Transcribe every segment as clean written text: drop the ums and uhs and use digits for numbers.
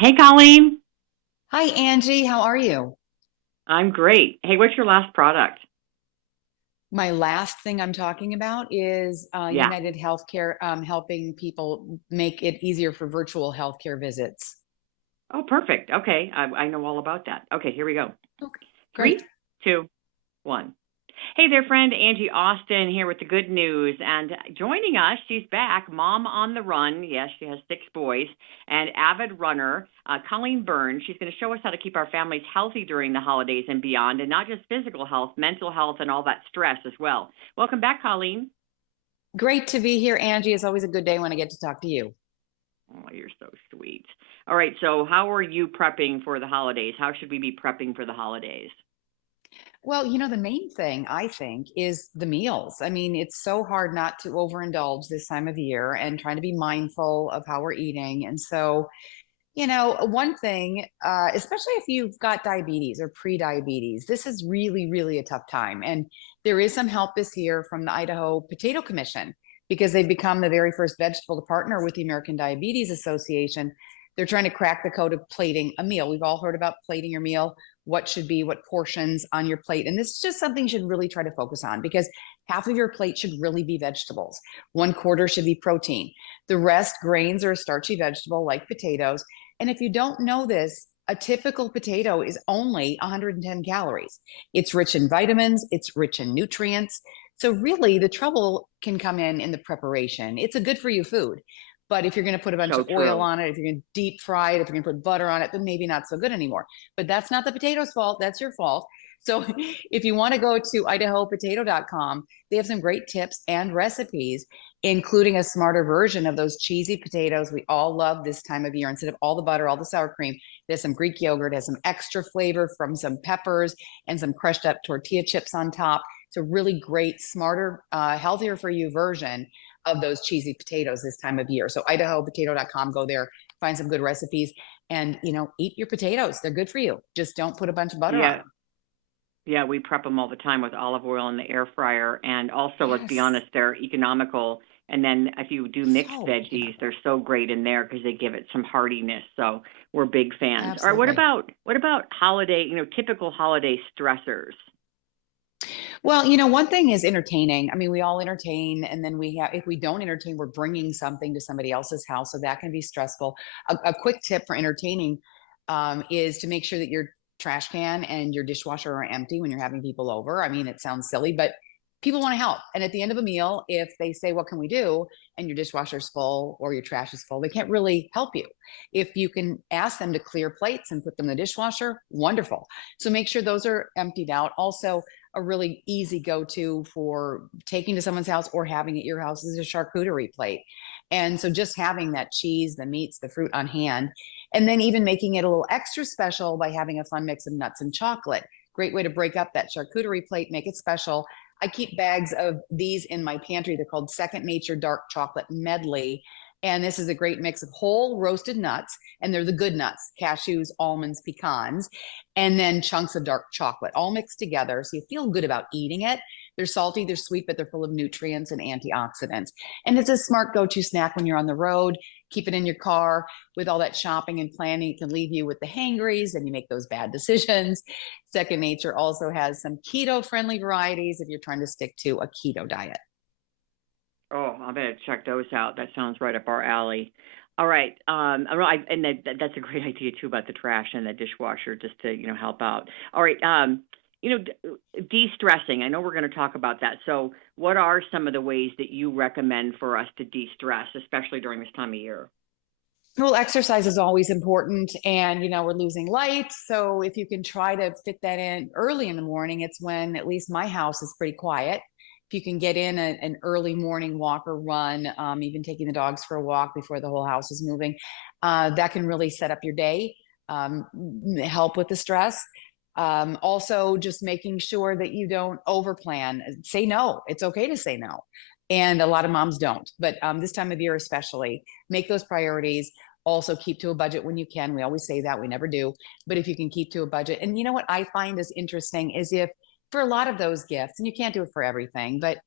Hey, Colleen. Hi, Angie. How are you? I'm great. Hey, what's your last product? My last thing I'm talking about is Yeah. United Healthcare helping people make it easier for virtual healthcare visits. Oh, perfect. Okay. I know all about that. Okay, here we go. Okay, great. Three, two, one. Hey there, friend. Angie Austin here with the good news. And joining us, she's back, mom on the run. Yes, she has six boys, and avid runner, Colleen Burns. She's going to show us how to keep our families healthy during the holidays and beyond, and not just physical health, mental health, and all that stress as well. Welcome back, Colleen. Great to be here, Angie. It's always a good day when I get to talk to you. Oh, you're so sweet. All right, so how are you prepping for the holidays? How should we be prepping for the holidays? Well, the main thing I think is the meals. I mean, it's so hard not to overindulge this time of year and trying to be mindful of how we're eating. And so, one thing, especially if you've got diabetes or pre-diabetes, this is really, really a tough time. And there is some help this year from the Idaho Potato Commission because they've become the very first vegetable to partner with the American Diabetes Association. They're trying to crack the code of plating a meal. We've all heard about plating your meal, what should be, what portions on your plate. And this is just something you should really try to focus on because half of your plate should really be vegetables. One quarter should be protein. The rest, grains or a starchy vegetable like potatoes. And if you don't know this, a typical potato is only 110 calories. It's rich in vitamins, it's rich in nutrients. So, really, the trouble can come in the preparation. It's a good for you food. But if you're going to put a bunch So of oil true. on it, if you're going to deep fry it, if you're going to put butter on it, then maybe not so good anymore. But that's not the potato's fault. That's your fault. So if you want to go to idahopotato.com, they have some great tips and recipes, including a smarter version of those cheesy potatoes we all love this time of year. Instead of all the butter, all the sour cream, there's some Greek yogurt, has some extra flavor from some peppers and some crushed up tortilla chips on top. It's a really great, smarter, healthier for you version of those cheesy potatoes this time of year. So idahopotato.com, go there, find some good recipes, and eat your potatoes. They're good for you. Just don't put a bunch of butter on Yeah. them. Yeah, we prep them all the time with olive oil in the air fryer. And also, let's be Yes, honest, they're economical. And then if you do mixed so veggies, economical. they're so great in there because they give it some hardiness. So we're big fans. All right, what Absolutely. about what about holiday, typical holiday stressors? Well, one thing is entertaining. I mean, we all entertain, and then if we don't entertain, we're bringing something to somebody else's house. So that can be stressful. A quick tip for entertaining is to make sure that your trash can and your dishwasher are empty when you're having people over. I mean, it sounds silly, but people want to help. And at the end of a meal, if they say, "What can we do?" and your dishwasher's full or your trash is full, they can't really help you. If you can ask them to clear plates and put them in the dishwasher, wonderful. So make sure those are emptied out. Also, a really easy go-to for taking to someone's house or having at your house is a charcuterie plate. And so just having that cheese, the meats, the fruit on hand, and then even making it a little extra special by having a fun mix of nuts and chocolate. Great way to break up that charcuterie plate, make it special. I keep bags of these in my pantry. They're called Second Nature Dark Chocolate Medley. And this is a great mix of whole roasted nuts, and they're the good nuts, cashews, almonds, pecans, and then chunks of dark chocolate all mixed together. So you feel good about eating it. They're salty, they're sweet, but they're full of nutrients and antioxidants. And it's a smart go to snack when you're on the road. Keep it in your car with all that shopping and planning. It can leave you with the hangries and you make those bad decisions. Second Nature also has some keto friendly varieties if you're trying to stick to a keto diet. Oh, I better check those out. That sounds right up our alley. All right. And that's a great idea too about the trash and the dishwasher, just to help out. All right. De-stressing. I know we're going to talk about that. So, what are some of the ways that you recommend for us to de-stress, especially during this time of year? Well, exercise is always important, and we're losing light. So if you can try to fit that in early in the morning, it's when at least my house is pretty quiet. If you can get in an early morning walk or run, even taking the dogs for a walk before the whole house is moving, that can really set up your day, help with the stress. Also, just making sure that you don't overplan. Say no. It's okay to say no. And a lot of moms don't. But this time of year, especially, make those priorities. Also, keep to a budget when you can. We always say that, we never do. But if you can keep to a budget, and what I find is interesting is if for a lot of those gifts, and you can't do it for everything, but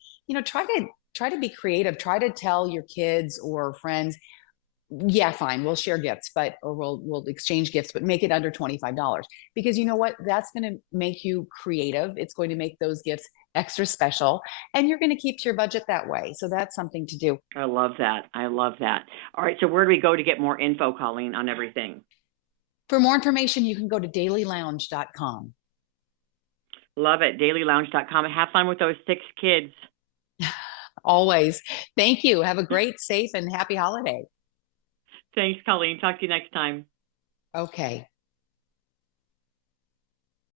try to be creative. Try to tell your kids or friends Yeah, fine. We'll share gifts, but or we'll exchange gifts, but make it under $25. Because you know what? That's going to make you creative. It's going to make those gifts extra special, and you're going to keep to your budget that way. So that's something to do. I love that. I love that. All right. So where do we go to get more info, Colleen, on everything? For more information, you can go to dailylounge.com. Love it. Dailylounge.com. Have fun with those 6 kids. Always. Thank you. Have a great, safe, and happy holiday. Thanks, Colleen. Talk to you next time. Okay.